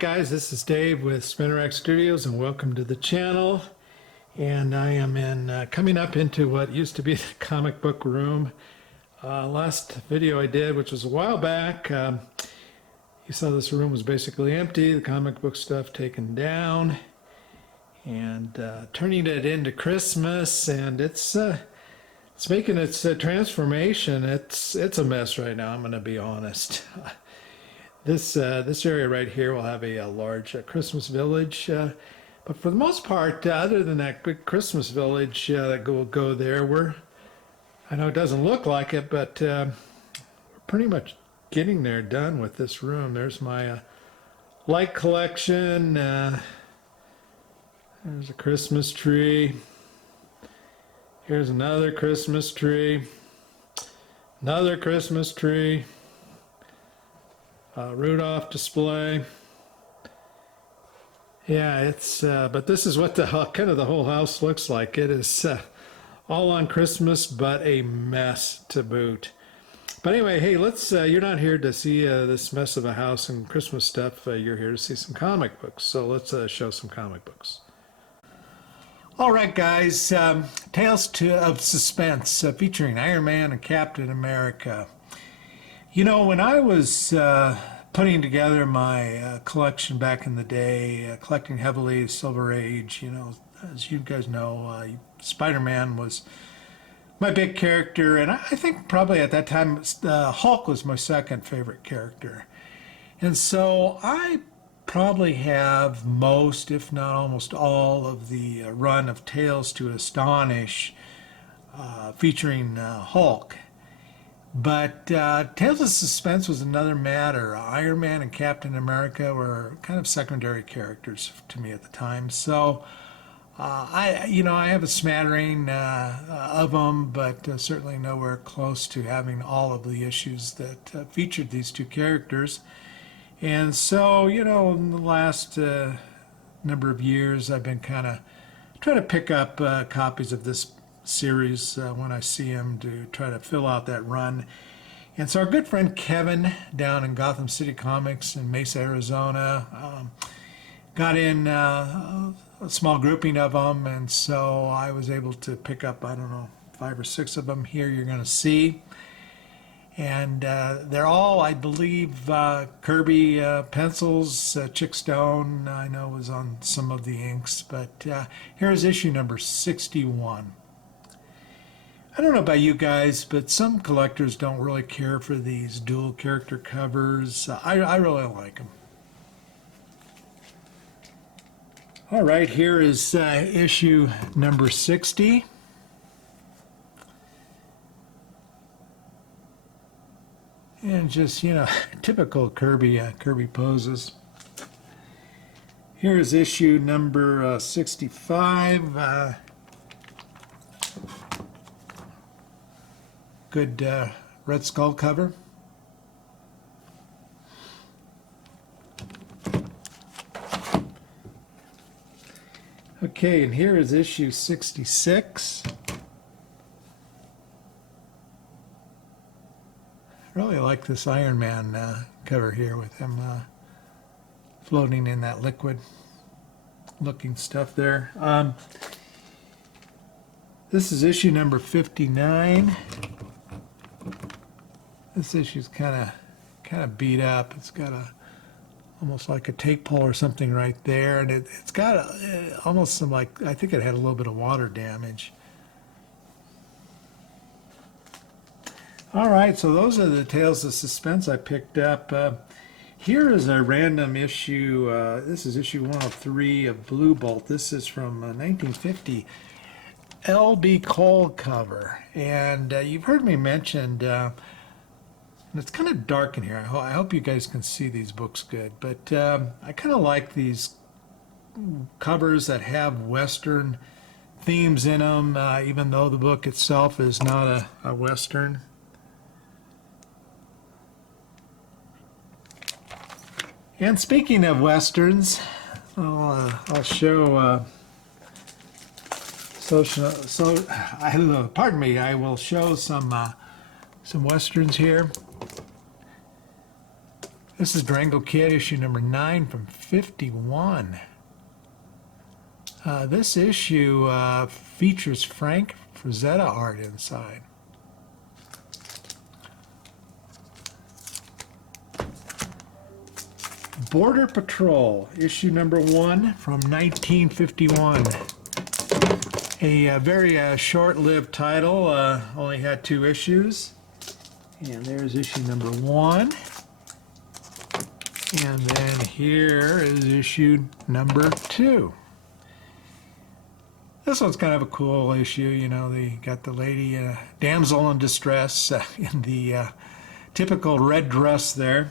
Guys, this is Dave with SpinnerX Studios and welcome to the channel. And I am coming up into what used to be the comic book room. Last video I did, which was a while back, you saw this room was basically empty, the comic book stuff taken down, and turning it into Christmas, and it's making its transformation. It's a mess right now, I'm going to be honest. This area right here will have a large Christmas village, but for the most part, other than that big Christmas village that will go there, I know it doesn't look like it, but we're pretty much getting there, done with this room. There's my light collection. There's a Christmas tree. Here's another Christmas tree. Another Christmas tree. Rudolph display. Yeah, it's but this is what the kind of the whole house looks like. It is all on Christmas, but a mess to boot. But anyway, hey, let's. You're not here to see this mess of a house and Christmas stuff. You're here to see some comic books. So let's show some comic books. All right, guys. Tales of Suspense, featuring Iron Man and Captain America. You know, when I was putting together my collection back in the day, collecting heavily Silver Age, you know, as you guys know, Spider-Man was my big character, and I think probably at that time Hulk was my second favorite character. And so I probably have most, if not almost all, of the run of Tales to Astonish featuring Hulk. But Tales of Suspense was another matter. Iron Man and Captain America were kind of secondary characters to me at the time. So I have a smattering of them, but certainly nowhere close to having all of the issues that featured these two characters. And so, you know, in the last number of years, I've been kind of trying to pick up copies of this series when I see him to try to fill out that run. And so our good friend Kevin down in Gotham City Comics in Mesa, Arizona, got in a small grouping of them, and so I was able to pick up, I don't know, 5 or 6 of them here you're going to see. And they're all, I believe, Kirby pencils. Chick Stone, I know, was on some of the inks, but here's issue number 61. I don't know about you guys, but some collectors don't really care for these dual character covers. I really like them. All right, here is issue number 60. And just, you know, typical Kirby poses. Here is issue number 65. Good Red Skull cover. Okay, and here is issue 66. I really like this Iron Man cover here with him floating in that liquid looking stuff there. This is issue number 59. This issue's kind of beat up. It's got almost like a take pull or something right there, and it's got almost some, like, I think it had a little bit of water damage. All right, so those are the Tales of Suspense I picked up. Here is a random issue. This is issue 103 of Blue Bolt. This is from 1950. L.B. Cole cover, and you've heard me mention, and it's kind of dark in here. I hope you guys can see these books good, but I kind of like these covers that have Western themes in them, even though the book itself is not a Western. And speaking of Westerns, I'll show pardon me, I will show some Westerns here. This is Durango Kid, issue number 9 from 51. This issue features Frank Frazetta art inside. Border Patrol, issue number 1 from 1951. A very short-lived title, only had 2 issues. And there's issue number 1. And then here is issue number 2. This one's kind of a cool issue. You know, they got the lady, damsel in distress, in the typical red dress there.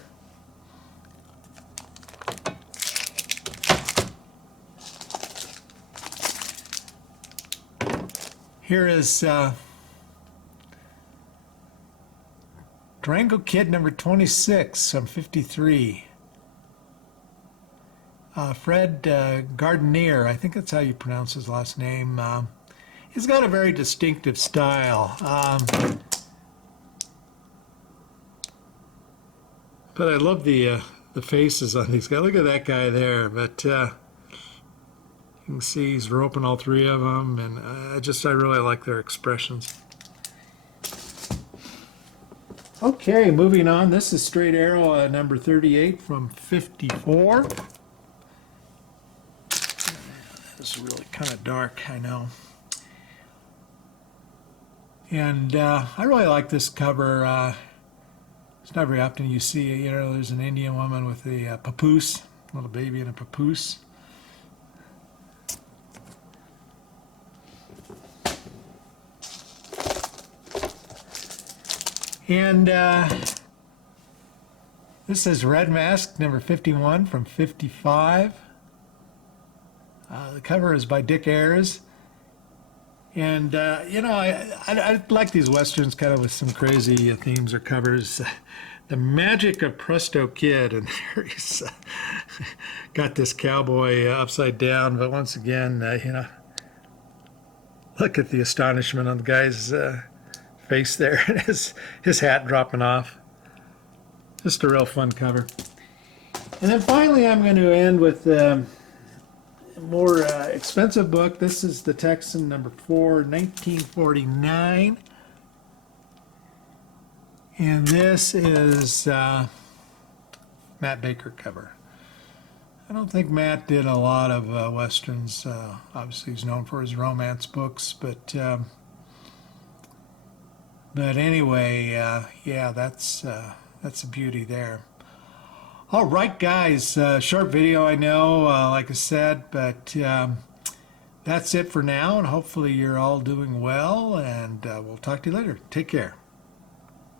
Here is Durango Kid number 26 from 53. Fred Gardenier, I think that's how you pronounce his last name. He's got a very distinctive style. But I love the faces on these guys. Look at that guy there. But you can see he's roping all 3 of them, and I really like their expressions. Okay, moving on. This is Straight Arrow number 38 from 54. This is really kind of dark, I know. And I really like this cover. It's not very often you see, you know, there's an Indian woman with a papoose, little baby in a papoose. And this is Red Mask number 51 from 55. The cover is by Dick Ayers. And, you know, I like these Westerns kind of with some crazy themes or covers. The Magic of Presto Kid, and there he's got this cowboy upside down. But once again, you know, look at the astonishment on the guy's face there, and his hat dropping off. Just a real fun cover. And then finally, I'm going to end with more expensive book. This is The Texan number 4, 1949. And this is Matt Baker cover. I don't think Matt did a lot of Westerns. Obviously, he's known for his romance books, but anyway, yeah, that's a beauty there. All right, guys, short video, I know, like I said, but that's it for now, and hopefully you're all doing well, and we'll talk to you later. Take care.